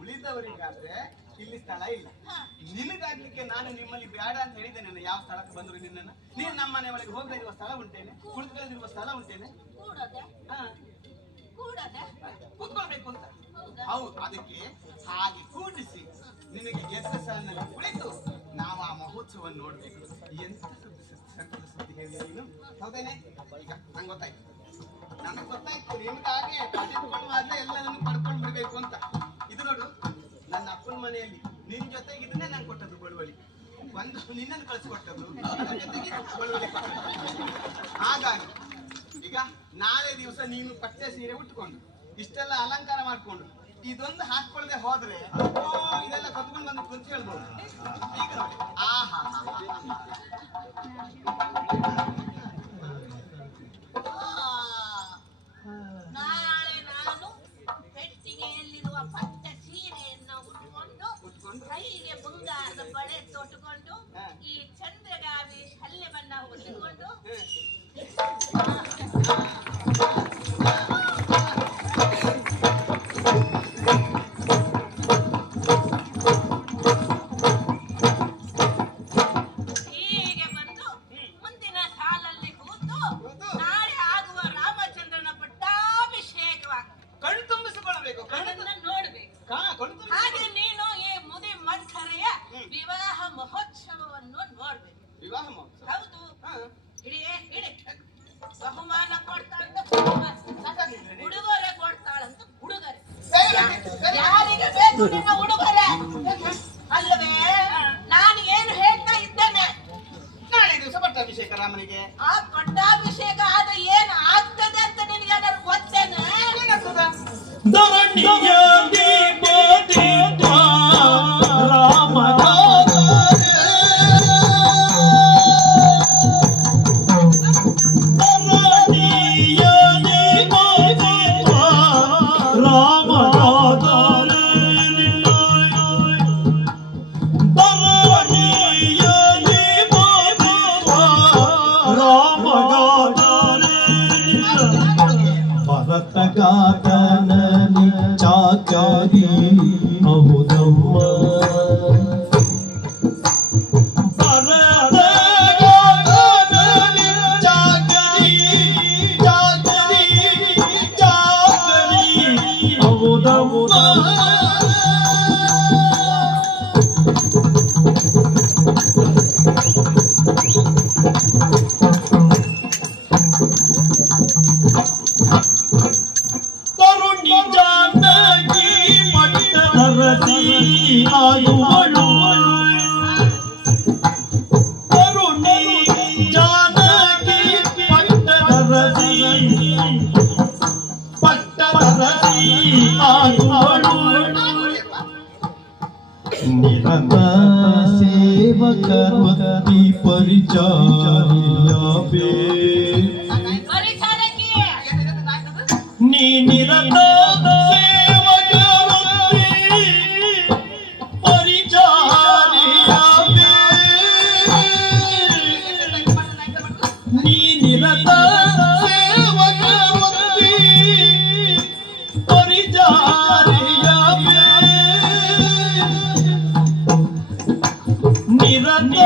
ಉಳಿದವರಿಗಾದ್ರೆ ಇಲ್ಲಿ ಸ್ಥಳ ಇಲ್ಲ. ನಿನಗಾಗ್ಲಿಕ್ಕೆ ನಾನು ನಿಮ್ಮಲ್ಲಿ ಬೇಡ ಅಂತ ಹೇಳಿದ್ದೇನೆ. ಯಾವ ಸ್ಥಳಕ್ಕೆ ಬಂದ್ರು ನಿನ್ನನ್ನು ನೀನು ನಮ್ಮ ಮನೆ ಒಳಗೆ ಹೋಗದಿರುವ ಸ್ಥಳ ಉಂಟೇನೆ, ಕುಳಿತುಕೊಳ್ಳದಿರುವ ಸ್ಥಳ ಉಂಟೇನೆ, ಕೂತ್ಕೊಳ್ಬೇಕು ಅಂತ. ಹೌದು, ಅದಕ್ಕೆ ಹಾಗೆ ಕೂಡಿಸಿ ನಿನಗೆ ಗೆದ್ದ ಸಾಲಿನಲ್ಲಿ ಕುಳಿತು ನಾವು ಆ ಮಹೋತ್ಸವವನ್ನು ನೋಡ್ಬೇಕು. ಎಂತ ಸುದ್ದಿ ಹೇಳಿ ನೀನು, ಹೌದೇನೆ? ಈಗ ನಂಗೆ ಗೊತ್ತಾಯ್ತು, ನನಗೆ ಗೊತ್ತಾಯ್ತು ನಿಮ್ಗೆ ಹಾಗೆ ಪಡೆದುಕೊಳ್ಳುವಾಗಲೇ ಎಲ್ಲದನ್ನು ಪಡ್ಕೊಂಡು ಬಿಡ್ಬೇಕು ಅಂತ. ಇದು ನೋಡು, ನನ್ನ ಅಪ್ಪನ ಮನೆಯಲ್ಲಿ ನಿನ್ ಜೊತೆಗೆ ಇದನ್ನೇ ನಂಗೆ ಕೊಟ್ಟದ್ದು ಬಳುವಳಿ. ಒಂದು ನಿನ್ನನ್ನು ಕಳಿಸ್ಕೊಟ್ಟದ್ದು, ಜೊತೆಗೆ ಬಳುವಳಿ ಕೊಟ್ಟದ್ದು. ಹಾಗಾಗಿ ಈಗ ನಾಳೆ ದಿವಸ ನೀನು ಪಟ್ಟೆ ಸೀರೆ ಉಟ್ಕೊಂಡು ಇಷ್ಟೆಲ್ಲ ಅಲಂಕಾರ ಮಾಡ್ಕೊಂಡು ಇದೊಂದು ಹಾಕೊಳ್ಳದೆ ಹೋದ್ರೆ ಇದೆಲ್ಲ ಕತ್ಕೊಂಡು ಬಂದು ಕುಂತ ಹೇಳ್ಬೋದು. ಈಗ ನೋಡಿ, ಆಹಾ ನಾಳೆ ನಾನು ಪೆಟ್ಟಿಗೆಯಲ್ಲಿರುವ ಪಟ್ಟ ಸೀರೆಯನ್ನು ಉಟ್ಕೊಂಡು ಕೈಗೆ ಬಂಗಾರದ ಬಳೆ ತೊಟ್ಟುಕೊಂಡು ಈ ಚಂದ್ರಗಾವಿ ಶಲ್ಯವನ್ನ ಹೊಲಿಕೊಂಡು ಹೀಗೆ ಬಂದು ಮುಂದಿನ ಸಾಲಲ್ಲಿ ಕೂತು ನಾಳೆ ಆಗುವ ರಾಮಚಂದ್ರನ ಪಟ್ಟಾಭಿಷೇಕ ಕಣ್ತುಂಬಿಸಿಕೊಳ್ಳಬೇಕು, ನೋಡ್ಬೇಕು. ಹಾಗೆ ನೀನು ಈ ಮುದಿ ಮಂಥರೆಯ ವಿವಾಹ ಮಹೋತ್ಸವವನ್ನು ನೋಡ್ಬೇಕು. ವಿವಾಹ ಮಹೋತ್ಸವ? ಹೌದು, ಹಿಡಿ ಬಹುಮಾನ ಕೊಡ್ತಾಳಂತ ಉಡುಗೊರೆ ಕೊಡ್ತಾಳಂತ ಉಡುಗೊರೆ. ಯಾರಿಗೆ ಬೇಕು ನಿನ್ನ ಉಡುಗೊರೆ ಅಲ್ಲವೇ? ನಾನು ಏನು ಹೇಳ್ತಾ ಇದ್ದೇನೆ, ನಾಳೆ ದಿವಸ ಪಟ್ಟಾಭಿಷೇಕ ರಾಮನಿಗೆ. ಆ ಪಟ್ಟಾಭಿಷೇಕ ಆದ ಏನು ಆಗ್ತದೆ ಅಂತ ನಿನಗೆ ಅದನ್ನು ಗೊತ್ತೇನೆ? ಭರತಗಾತನನಿ ಚಾಕರಿ ಹೌದಮ್ಮ, ಭರತಗಾತನನಿ ಚಾಕರಿ ಹೌದಮ್ಮ. ತರುಣಿ ಜಾನಕಿ ಪಟ್ಟದರಸಿ ಆಯುವಳು, ತರುಣಿ ಜಾನಕಿ ಪಟ್ಟದರಸಿ ಆಯುವಳು. ನಿರತ ಸೇವಕರ್ವತಿ ಪರಿಚಾರಿಯಾಬೇ, ನೀ ನಿರತ ಸೇವಕರ್ವತಿ ಪರಿಚಾರಿಯಾಬೇ, ನೀ ನಿರತ ಸೇವಕರ್ವತಿ ಪರಿಚಾರಿಯಾಬೇ, ನಿರತ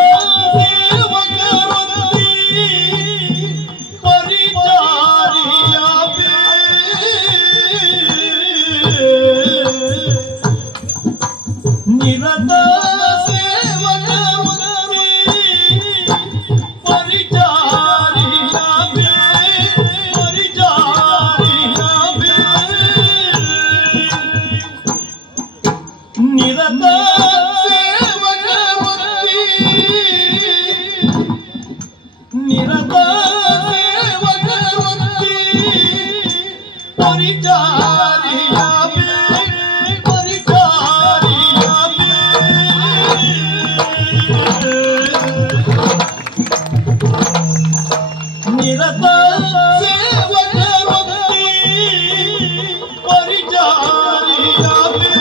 ಸೇವಕರ್ವತಿ ಪರಿಚಾರಿಯಾಬೇ, ನಿರತ ಸೇವಕರ್ವತಿ ಪರಿಚಾರಿಯಾಬೇ, ಪರಿಚಾರಿಯಾಬೇ, ನಿರತ ಸೇವಕರ್ವತಿ, ನಿರತ ಸೇವಕರ್ವತಿ ಪರಿಚಾರಿಯಾಬೇ, ಪರಿಚಾರಿಯಾಬೇ. ನಿರತ ಸೇವಕರ್ವತಿ ಪರಿಚಾರಿಯಾಬೇ,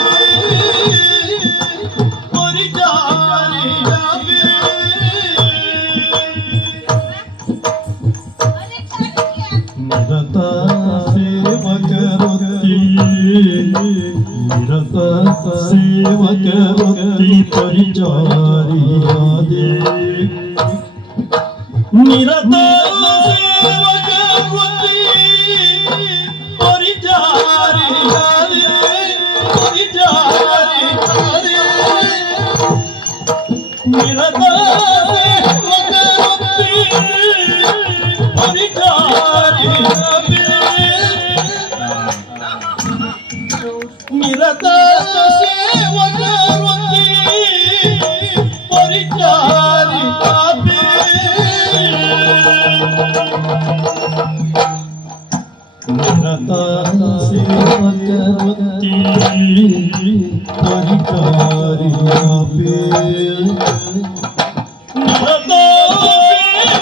ಪರಿಚಾರಿಯಾಬೇ. ನಿರತ ಸೇವಕವತಿ ಪರಿಚಾರಿಯಾದೆ ಪರಿಚಾರಿಯಾದೆ ನಿರತ ಸೇವಕವತಿ ಪರಿಚಾರಿಯಾದೆ ನಿರತ ಸೇವಕವತಿ ಪರಿಚಾರಿಯಾದೆ ನಿರತ ಸೇವಕವತಿ ಪರಿಚಾರಿಯಾದೆ ನಿರತ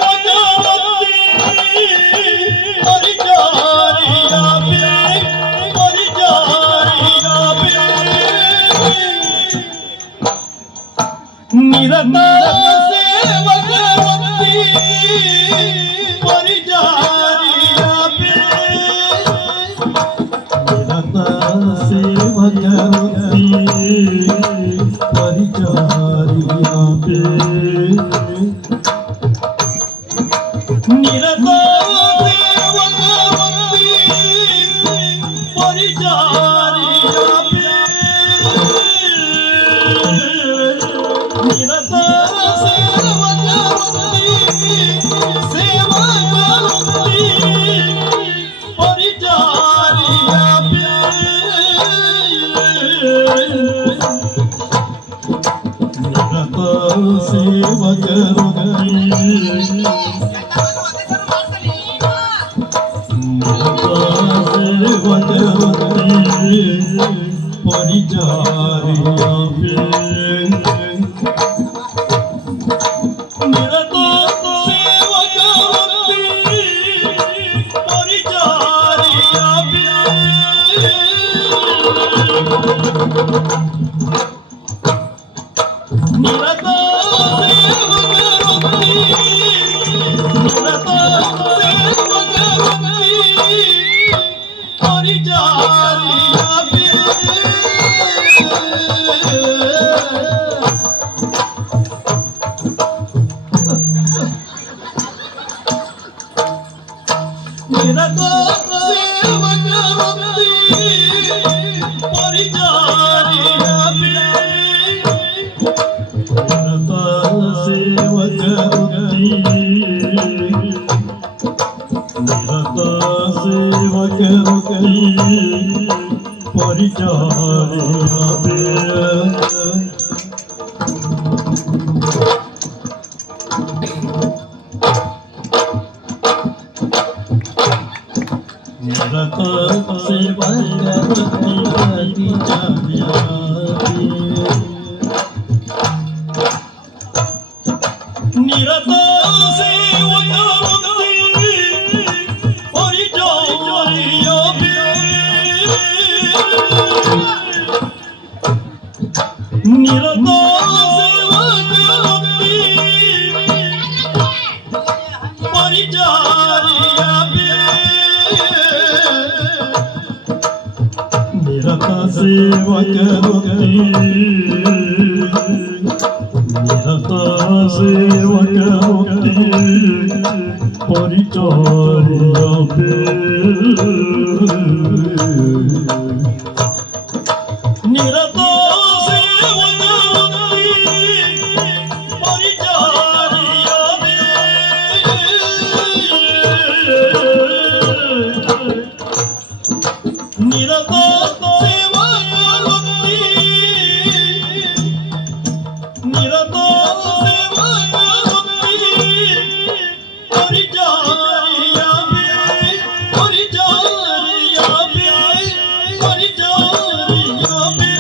ಸೇವಕವತಿ ಪರಿಚಾರಿಯಾದೆ ಪರಿಚಾರಿಯಾದೆ ನಿರತ ಸೇವಕವತಿ ಪರಿಚಾರಿಯಾದೆ ನಿರತ ಸೇವಕವತಿ ಪರಿಚಾರಿಯಾದೆ ನಿರತ ಸೇವಕವತಿ ಪರಿಚಾರಿಯಾದೆ ನಿರತ ಸೇವಕವತಿ ಸೇವಕವತಿ ಪರಿಚಾರಿಯಾದೆ ನಿರತ ಸೇವಕವತಿ ಪರಿಚಾರಿಯಾದೆ ನಿರತ ಸೇವಕವತಿ ಪರಿಚಾರಿಯಾದೆ ನಿರತ ಸೇವಕವತಿ ನಿರತ ಸೇವಕವತಿ ಪರಿಚಾರಿಯಾದೆ ನಿರತ ಸೇವಕವತಿ ಪರಿಚಾರಿಯಾದೆ ನಿರತ ಸೇವಕವತಿ ನಿರತ ಸೇವಕವತಿ ಪರಿಚಾರಿಯಾದೆ ನಿರತ ಸೇವಕವತಿ ಪರಿಚಾರಿಯಾದೆ ನಿರತ ಸೇವಕವತಿ ಪರಿಚಾರಿಯಾದೆ ನಿರತ ಸೇವಕವತಿ ಪರಿಚಾರಿಯಾದೆ ನಿರತ ಸೇವಕವತಿ ನಿರತ ಸೇವಕವತಿ ಪರಿಚಾರಿಯಾದೆ ನಿರತ ಸೇವಕವತಿ ಪರಿಚಾರಿಯಾದೆ ನಿರತ ಸೇವಕವತಿ ನಿರತ ಸೇವಕವತಿ ಪರಿಚಾರಿಯಾದೆ ಪರಿಚಾರಿಯಾದೆ ಪರಿಚಾರಿಯಾದೆ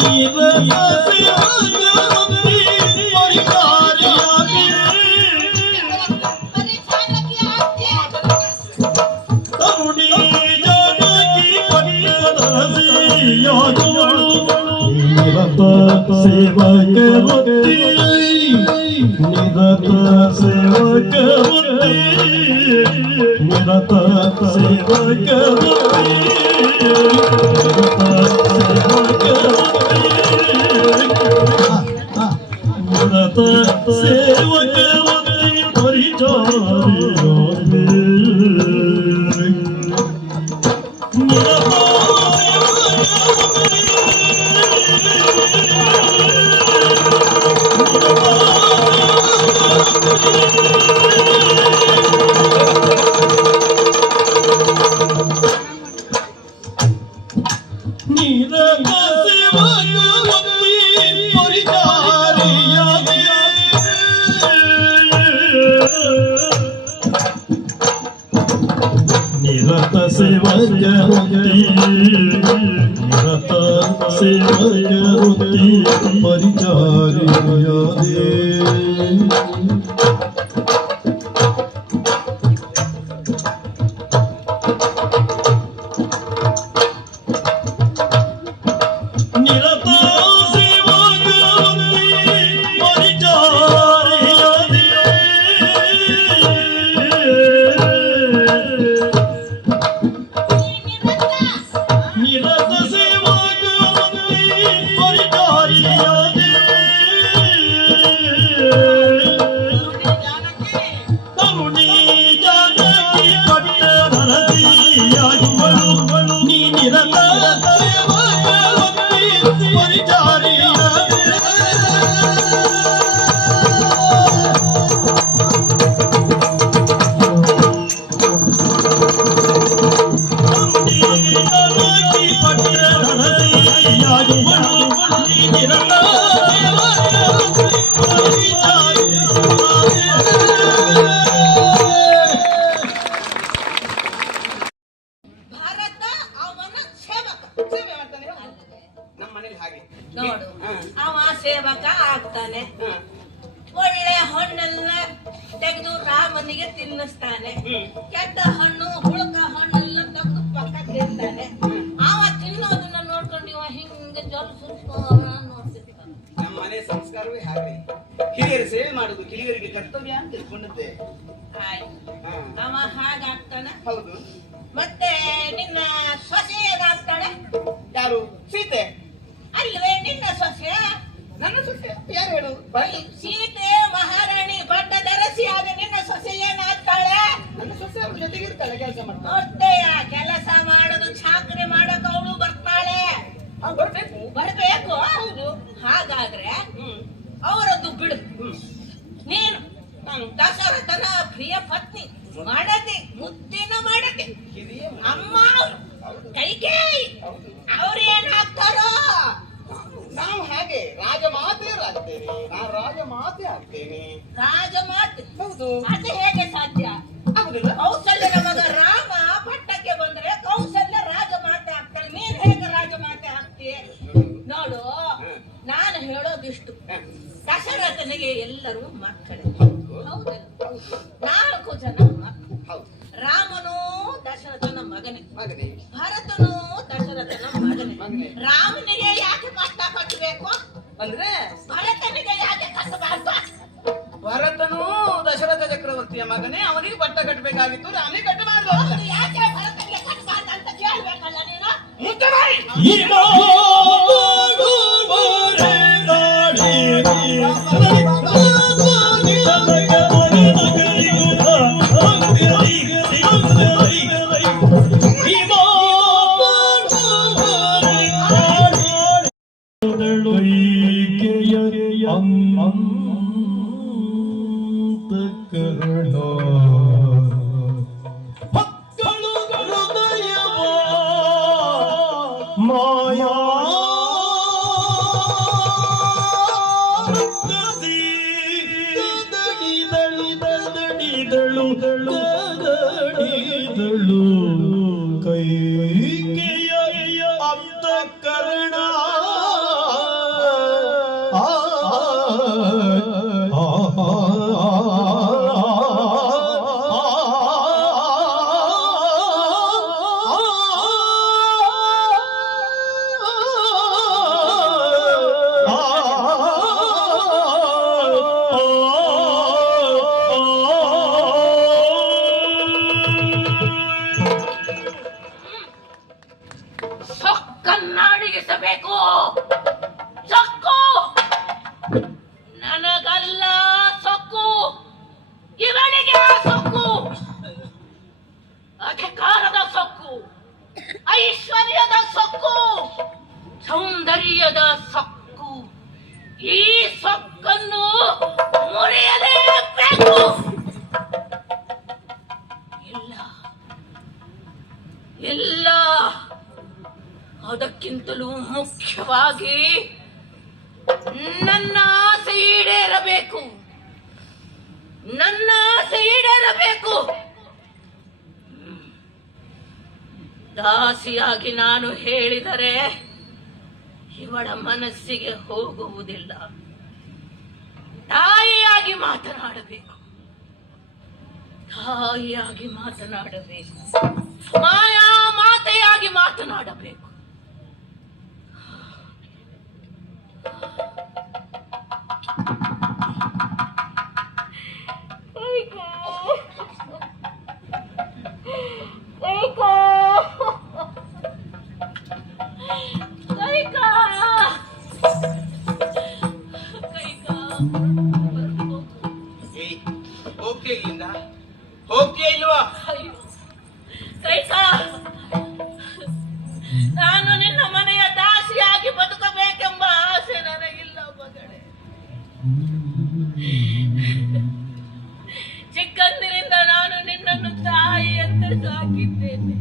ನಿರತ ಸೇವಕವತಿ ಪರಿಚಾರಿಯಾದೆ ತರುಣಿ ಜಾನಕಿ ಪರಿಚಾರಿಯಾದವಳು ನಿರತ ಸೇವಕವತಿ ನಿರತ ಸೇವಕವತಿ ನಿರತ ಸೇವಕವತಿ ನಿರತ ಸೇವಕವತಿ ಸೇವಕರುತ್ತಿ ನಿರತ ಸೇವಕರುತ್ತಿ ಪರಿಚಾರಿಯಾದೆ ಭರತ ಅವನ ಸೇವಕ. ಸೇವೆ ಮಾಡ್ತಾನೆ. ನಮ್ಮ ಮನೇಲಿ ಹಾಗೆ ನೋಡು, ಹಾ. ಅವ ಸೇವಕ ಆಗ್ತಾನೆ. ಹಾ. ಒಳ್ಳೆ ಹಣ್ಣೆಲ್ಲ ತೆಗೆದು ರಾಮನಿಗೆ ತಿನ್ನಿಸ್ತಾನೆ. ಕೆಟ್ಟ ಹಣ್ಣು ಹುಳುಕ ಹಣ್ಣೆಲ್ಲ ತೆಗೆದು ಪಕ್ಕ ತಿಂತಾನೆ. ಅವ ತಿನ್ನೋದನ್ನ ನೋಡ್ಕೊಂಡು ಇವ ಹಿಂಗೆ ಜೊಲ್ ಸುರಿಸ್ಕೋಣ ನೋಡ್ತಿರ್ತಾನೆ. ನಮ್ಮ ಮನೆ ಸಂಸ್ಕಾರವೇ ಹಾಗೆ. ಹಿರಿಯರ ಸೇವೆ ಮಾಡುವುದು ಕಿರಿಯರಿಗೆ ಕರ್ತವ್ಯ ಅಂತ ತಿಳ್ಕೊಂಡದ್ದೆ. ಆಯ್ತು, ಹಾ. ಅವ ಹಾಗಾಗ್ತಾನ. ಹೌದು. ಮತ್ತೆ ನಿನ್ನ ಸೊಸೆ ಏನಾಗ್ತಾಳೆ? ಯಾರು? ಸೀತೆ. ಅಲ್ವೇ ನಿನ್ನ ಸೊಸೆ? ನನ್ನ ಸೊಸೆ ಯಾರು ಹೇಳು? ಬನ್ನಿ. ಸೀತೆ ಮಹಾರಾಣಿ ಬಡ್ಡ ದರಸಿ ಆದ ನಿನ್ನ ಸೊಸೆ ಏನಾಗ್ತಾಳೆ? ನನ್ನ ಸೊಸೆ ಅವ್ರ ಜೊತೆಗೆ ಇರ್ತಾಳೆ, ಕೆಲಸ ಮಾಡ್ತಾಳೆ. ನೋಡ್ತೆಯ, ಕೆಲಸ ಮಾಡೋದು ಚಾಕರಿ ಮಾಡಕ್ ಅವಳು ಬರ್ತಾಳೆ. ಬರ್ಬೇಕು. ಬರ್ಬೇಕು. ಹೌದು. ಹಾಗಾದ್ರೆ ಅವರದ್ದು ಬಿಡು. ನೀನು ದಶರಥನ ಪ್ರಿಯ ಪತ್ನಿ, ಮಾಡದೆ ಮುದ್ದಿನ ಮಾಡದೆ ಹಿರಿಯ ಅಮ್ಮ ಅವರು ಕೈಕೇಯಿ ಅವ್ರೇನಾಗ್ತಾರೋ? ನಾವು ಹಾಗೆ ರಾಜಮಾತೆಯರಾಗ್ತೇನೆ. ನಾನು ರಾಜಮಾತೆ ಆಗ್ತೇನೆ. ರಾಜಮಾತೆ. ಹೌದು. ಅದು ಹೇಗೆ ಸಾಧ್ಯ? ಆಗುದಿಲ್ಲ. ಕೌಸಲ್ಯನ ಮಗ ರಾಮ ಪಟ್ಟಕ್ಕೆ ಬಂದ್ರೆ ಕೌಸಲ್ಯ ರಾಜಮಾತೆ ಆಗ್ತಾಳೆ. ನೀನ್ ಹೇಗೆ ರಾಜಮಾತೆ ಆಗ್ತೀಯ? ನೋಡು, ನಾನು ಹೇಳೋದಿಷ್ಟು. ದಶರಥನಿಗೆ ಎಲ್ಲರೂ ಮಕ್ಕಳೇ. ಹೌದಲ್ಲ? 4 ಜನ ಮಕ್ಕಳು. ಹೌದು. ರಾಮನು ದಶರಥನ ಮಗನೇ, ಮಗನೇ. ಭರತನು ದಶರಥನ ಮಗನೇ. ಮಗನೇ. ರಾಮನಿಗೆ ಯಾಕೆ ಪಟ್ಟ ಕಟ್ಟಬೇಕು? ಅಂದ್ರೆ ಭರತನಿಗೆ ಯಾಕೆ ಕಟ್ಟಬಾರ್ದು? ಭರತನು ದಶರಥ ಚಕ್ರವರ್ತಿಯ ಮಗನೇ, ಅವನಿಗೆ ಪಟ್ಟ ಕಟ್ಟಬೇಕಾಗಿತ್ತು, ರಾಮನಿಗೆ ಕಟ್ಟಬಾರದು. ಹೌದು, ಯಾಕೆ ಭರತನಿಗೆ ಕಟ್ಟಬಾರ್ದು ಅಂತ ಕೇಳ್ಬೇಕಲ್ಲ ನೀನು? ಮುದ್ದೆ ಮಾಡಿ. ಮಾಯಾ ದಡಿದಳು ಕೈಕೆಯ ಅಂತಃಕರಣ ಸೊಕ್ಕನ್ನಾಡಿಗಿಸಬೇಕು. ಸೊಕ್ಕು ನನಗಲ್ಲ, ಸೊಕ್ಕು ಇವಳಿಗೆ. ಸೊಕ್ಕು ಅಧಿಕಾರದ ಸೊಕ್ಕು, ಐಶ್ವರ್ಯದ ಸೊಕ್ಕು, ಸೌಂದರ್ಯದ ಸೊಕ್ಕು. ಈ ಸೊಕ್ಕನ್ನು ಮುರಿಯಲೇಬೇಕು. ಇಲ್ಲ, ಅದಕ್ಕಿಂತಲೂ ಮುಖ್ಯವಾಗಿ ನನ್ನ ಆಸೆ ಈಡೇರಬೇಕು. ನನ್ನ ಆಸೆ ಈಡೇರಬೇಕು. ದಾಸಿಯಾಗಿ ನಾನು ಹೇಳಿದರೆ ಇವಳ ಮನಸ್ಸಿಗೆ ಹೋಗುವುದಿಲ್ಲ. ತಾಯಿಯಾಗಿ ಮಾತನಾಡಬೇಕು, ತಾಯಿಯಾಗಿ ಮಾತನಾಡಬೇಕು, ಮಾಯಾ ಮಾತೆಯಾಗಿ ಮಾತನಾಡಬೇಕು. ಹೋಗ್ತೀಯ ಇಲ್ಲಿಂದ? ಹೋಗ್ತೀಯ ಇಲ್ವಾ? ಕೈಕಾ, ನಾನು ನಿನ್ನ ಮನೆಯ ದಾಸಿಯಾಗಿ ಬದುಕಬೇಕೆಂಬ ಆಸೆ ನನಗಿಲ್ಲ ಮಗಳೇ. ಚಿಕ್ಕಂದಿನಿಂದ ನಾನು ನಿನ್ನನ್ನು ತಾಯಿ ಅಂತ ಸಾಕಿದ್ದೇನೆ,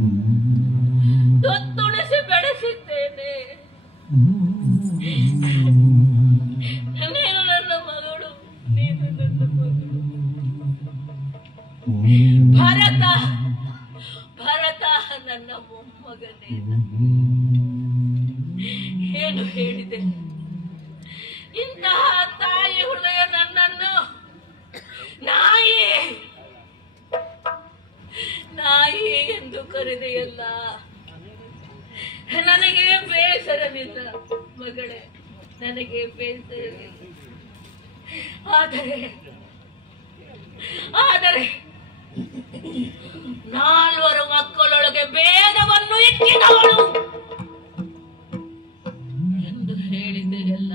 ತೊತ್ತುಣಿಸಿ ಬೆಳೆಸಿದ್ದೇನೆ. ನೀನು ನನ್ನ ಮಗಳು, ನೀನು ನನ್ನ ಮಗಳು. ಭರತ ನನ್ನ ಮೊಮ್ಮಗನೇ. ಏನು ಹೇಳಿದೆ? ಇಂತಹ ತಾಯಿ ಹೃದಯ ನನ್ನನ್ನು ನಾಯಿ ಎಂದು ಕರೆದೆಯಲ್ಲ. ನನಗೆ ಬೇಸರವಿಲ್ಲ ಮಗಳೇ, ನನಗೆ ಬೇಸರವಿಲ್ಲ. ಆದರೆ 4 ಮಕ್ಕಳೊಳಗೆ ಭೇದವನ್ನು ಇಟ್ಟಿದವಳು ಎಂದು ಹೇಳಿದೆಯಲ್ಲ,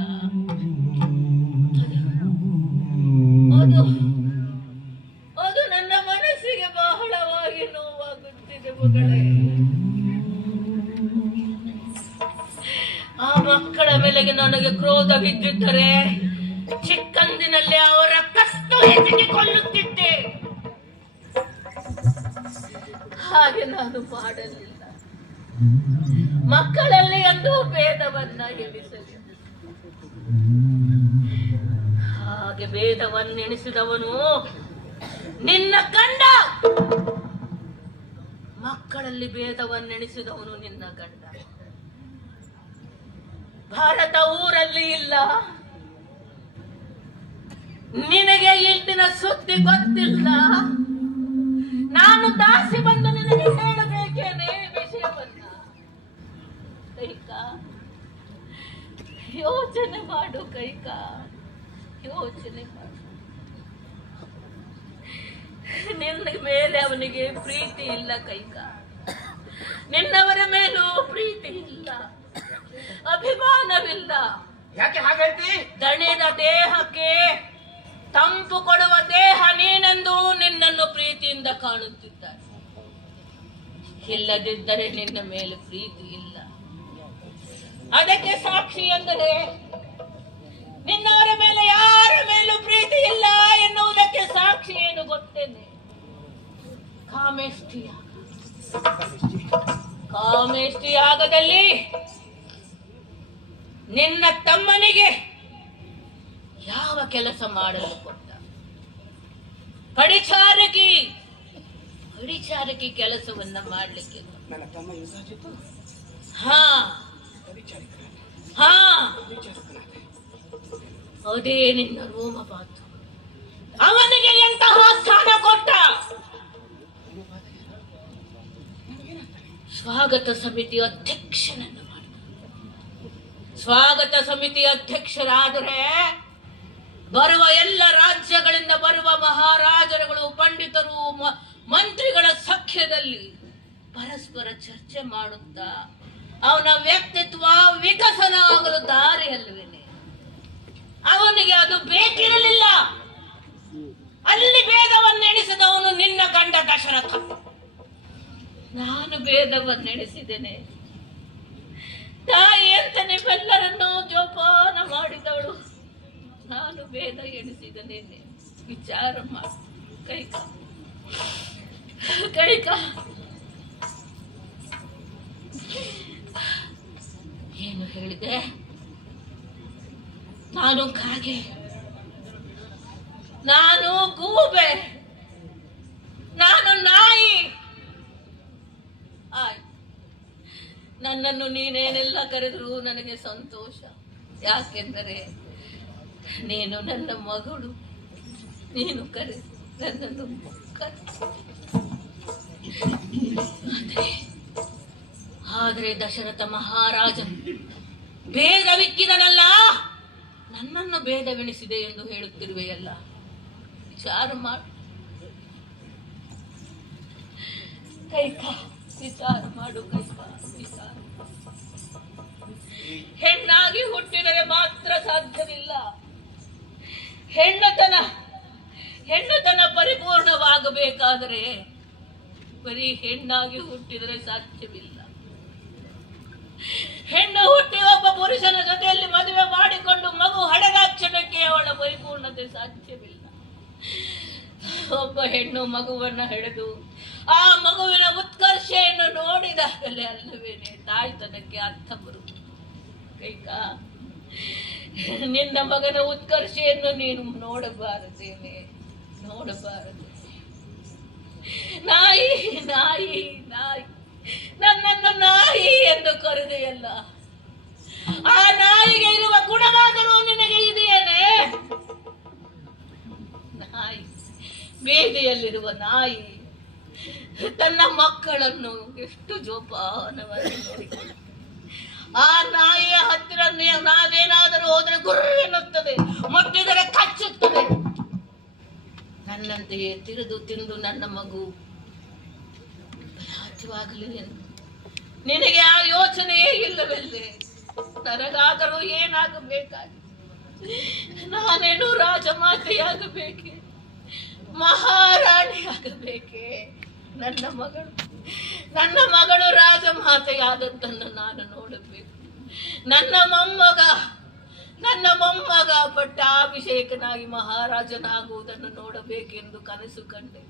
ಅದು ನನ್ನ ಮನಸ್ಸಿಗೆ ಬಹಳವಾಗಿ ನೋವಾಗುತ್ತಿದೆ ಮಗಳೇ. ಆ ಮಕ್ಕಳ ಮೇಲೆಗೆ ನನಗೆ ಕ್ರೋಧವಿದ್ದಿದ್ದರೆ ಚಿಕ್ಕಂದಿನಲ್ಲಿ ಅವರ ಕತ್ತು ಹೆಚ್ಚಿಗೆ ಕೊಲ್ಲುತ್ತಿದ್ದೆ. ಹಾಗೆ ನಾನು ಮಾಡಲಿಲ್ಲ. ಮಕ್ಕಳಲ್ಲಿ ಎಂದು ಭೇದವನ್ನ ಎಣಿಸಲಿಲ್ಲ. ಹಾಗೆ ಭೇದವನ್ನೆಣಿಸಿದವನು ನಿನ್ನ ಗಂಡ. ಮಕ್ಕಳಲ್ಲಿ ಭೇದವನ್ನೆಣಿಸಿದವನು ನಿನ್ನ ಗಂಡ. ಭಾರತ ಊರಲ್ಲಿ ಇಲ್ಲ. ನಿನಗೆ ಇಂದಿನ ಸುದ್ದಿ ಗೊತ್ತಿಲ್ಲ. ನಾನು ದಾಸಿ ಬಂದು ನಿನಗೆ ಹೇಳಬೇಕೇನೆ ವಿಷಯವನ್ನ. ಕೈಕಾ, ಯೋಚನೆ ಮಾಡು ಕೈಕಾ, ಯೋಚನೆ ಮಾಡು. ನಿನ್ನ ಮೇಲೆ ಅವನಿಗೆ ಪ್ರೀತಿ ಇಲ್ಲ ಕೈಕಾ. ನಿನ್ನವರ ಮೇಲೂ ಪ್ರೀತಿ ಇಲ್ಲ, ಅಭಿಮಾನವಿಲ್ಲ. ಯಾಕೆ ಹಾಗೆ ಹೇಳ್ತಿ? ದಣಿದ ದೇಹಕ್ಕೆ ತಂಪು ಕೊಡುವ ದೇಹ ನೀನೆಂದು ನಿನ್ನನ್ನು ಪ್ರೀತಿಯಿಂದ ಕಾಣುತ್ತಿದ್ದಾರೆ. ಇಲ್ಲದಿದ್ದರೆ ನಿನ್ನ ಮೇಲೆ ಪ್ರೀತಿ ಇಲ್ಲ. ಅದಕ್ಕೆ ಸಾಕ್ಷಿ ಎಂದರೆ ನಿನ್ನವರ ಮೇಲೆ ಯಾರ ಮೇಲೂ ಪ್ರೀತಿ ಇಲ್ಲ ಎನ್ನುವುದಕ್ಕೆ ಸಾಕ್ಷಿ ಏನು ಗೊತ್ತೇನೆ? ಕಾಮೇಷ್ಟಿಯಾಗದಲ್ಲಿ ನಿನ್ನ ತಮ್ಮನಿಗೆ ಯಾವ ಕೆಲಸ ಮಾಡಲು ಕೊಟ್ಟ? ಪಡಿಚಾರಕಿ ಕೆಲಸವನ್ನ ಮಾಡ್ಲಿಕ್ಕೆ. ನನ್ನ ತಮ್ಮ ಯುವರಾಜಿತ್ತು. ಅದೇ ನಿನ್ನ ರೋಮಪಾತ. ಅವನಿಗೆ ಎಂತಹ ಸ್ಥಾನ ಕೊಟ್ಟ? ಸ್ವಾಗತ ಸಮಿತಿ ಅಧ್ಯಕ್ಷನನ್ನು ಮಾಡಿದ. ಸ್ವಾಗತ ಸಮಿತಿ ಅಧ್ಯಕ್ಷರಾದರೆ ಬರುವ ಎಲ್ಲ ರಾಜ್ಯಗಳಿಂದ ಬರುವ ಮಹಾರಾಜರುಗಳು, ಪಂಡಿತರು, ಮಂತ್ರಿಗಳ ಸಖ್ಯದಲ್ಲಿ ಪರಸ್ಪರ ಚರ್ಚೆ ಮಾಡುತ್ತಾ ಅವನ ವ್ಯಕ್ತಿತ್ವ ವಿಕಸನ ಆಗಲು ದಾರಿ ಅಲ್ವೇನೆ. ಅವನಿಗೆ ಅದು ಬೇಕಿರಲಿಲ್ಲ. ಅಲ್ಲಿ ಭೇದವನ್ನೆಣಿಸಿದವನು ನಿನ್ನ ಗಂಡ ದಶರಥ. ನಾನು ಭೇದವನ್ನೆಣಿಸಿದ್ದೇನೆ. ತಾಯಿ ಅಂತ ನಿಮ್ಮೆಲ್ಲರನ್ನು ಜೋಪಾನ ಮಾಡಿದವಳು ನಾನು ಭೇದ ಎಣಿಸಿದ್ದೇನೆ. ವಿಚಾರ ಮಾಡಿ ಕೈಕಾ. ಏನು ಹೇಳಿದೆ? ನಾನು ಕಾಗೆ, ನಾನು ಗೂಬೆ, ನಾನು ನಾಯಿ. ಆಯ್ತು, ನನ್ನನ್ನು ನೀನೇನೆಲ್ಲ ಕರೆದರೂ ನನಗೆ ಸಂತೋಷ. ಯಾಕೆಂದರೆ ನೀನು ನನ್ನ ಮಗಳು. ನೀನು ಕರೆ ನನ್ನನ್ನು ಆದರೆ ದಶರಥ ಮಹಾರಾಜ ಭೇದವಿಕ್ಕಿದನಲ್ಲ, ನನ್ನನ್ನು ಭೇದವೆಣಿಸಿದೆ ಎಂದು ಹೇಳುತ್ತಿರುವೆಯಲ್ಲ. ವಿಚಾರ ಮಾಡು ಕೈಕಾ, ವಿಚಾರ ಮಾಡು ಕೈಕಾ, ವಿಚಾರ. ಹೆಣ್ಣಾಗಿ ಹುಟ್ಟಿದರೆ ಮಾತ್ರ ಸಾಧ್ಯವಿಲ್ಲ. ಹೆಣ್ಣುತನ ಪರಿಪೂರ್ಣವಾಗಬೇಕಾದರೆ ಬರೀ ಹೆಣ್ಣಾಗಿ ಹುಟ್ಟಿದರೆ ಸಾಧ್ಯವಿಲ್ಲ. ಹೆಣ್ಣು ಹುಟ್ಟಿ ಒಬ್ಬ ಪುರುಷನ ಜೊತೆಯಲ್ಲಿ ಮದುವೆ ಮಾಡಿಕೊಂಡು ಮಗು ಹಡೆದಾಕ್ಷಣಕ್ಕೆ ಅವಳ ಪರಿಪೂರ್ಣತೆ ಸಾಧ್ಯವಿಲ್ಲ. ಒಬ್ಬ ಹೆಣ್ಣು ಮಗುವನ್ನು ಹೆಡೆದು ಆ ಮಗುವಿನ ಉತ್ಕರ್ಷೆಯನ್ನು ನೋಡಿದಾಗಲೇ ಅಲ್ಲವೇನೆ ತಾಯ್ತನಕ್ಕೆ ಅರ್ಥ ಬರುವುದು. ಕೈಕಾ, ನಿನ್ನ ಮಗನ ಉತ್ಕರ್ಷೆಯನ್ನು ನೀನು ನೋಡಬಾರದೇನೆ, ನೋಡಬಾರದು. ನಾಯಿ ನಾಯಿ ನಾಯಿ, ನನ್ನನ್ನು ನಾಯಿ ಎಂದು ಕರೆದೆಯಲ್ಲ, ಆ ನಾಯಿಗೆ ಇರುವ ಗುಣವಾದರೂ ನಿನಗೆ ಇದೆಯೇನೆ? ನಾಯಿ, ಬೀದಿಯಲ್ಲಿರುವ ನಾಯಿ ತನ್ನ ಮಕ್ಕಳನ್ನು ಎಷ್ಟು ಜೋಪಾನವಾಗಿ ನೋಡಿಕೊಳ್ಳುತ್ತದೆ. ಆ ನಾಯಿಯ ಹತ್ತಿರ ನಾವೇನಾದರೂ ಹೋದರೆ ಗುರು ಎನ್ನುತ್ತದೆ, ಮುಟ್ಟಿದರೆ ಕಚ್ಚುತ್ತದೆ. ನನ್ನಂತೆಯೇ ತಿರುದು ತಿಂದು ನನ್ನ ಮಗು ರಾಜ್ಯವಾಗಲಿ ಎಂದು ನಿನಗೆ ಆ ಯೋಚನೆಯೇ ಇಲ್ಲವಲ್ಲೇ? ನನಗಾದರೂ ಏನಾಗಬೇಕಾಗಿ? ನಾನೇನು ರಾಜಮಾತೆಯಾಗಬೇಕೆ, ಮಹಾರಾಣಿಯಾಗಬೇಕೆ? ನನ್ನ ಮಗಳು ರಾಜಮಾತೆಯಾದದ್ದನ್ನು ನಾನು ನೋಡಬೇಕು. ನನ್ನ ಮೊಮ್ಮಗ ಪಟ್ಟಾಭಿಷೇಕನಾಗಿ ಮಹಾರಾಜನಾಗುವುದನ್ನು ನೋಡಬೇಕೆಂದು ಕನಸು ಕಂಡೆ.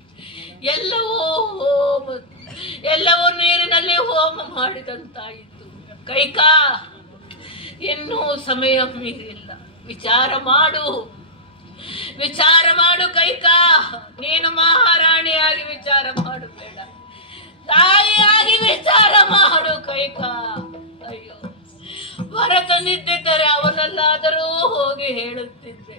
ಎಲ್ಲವೂ ನೀರಿನಲ್ಲಿ ಹೋಮ ಮಾಡಿದಂತಾಯಿತು. ಕೈಕಾ, ಇನ್ನೂ ಸಮಯ ಮೀರಿಲ್ಲ. ವಿಚಾರ ಮಾಡು ಕೈಕಾ. ನೀನು ಮಹಾರಾಣಿಯಾಗಿ ವಿಚಾರ ಮಾಡಬೇಡ, ತಾಯಿಯಾಗಿ ವಿಚಾರ ಮಾಡು ಕೈಕಾ. ಅಯ್ಯೋ, ಭರತ ನಿಂತಿದ್ದರೆ ಅವನಲ್ಲಾದರೂ ಹೋಗಿ ಹೇಳುತ್ತಿದ್ದೆ.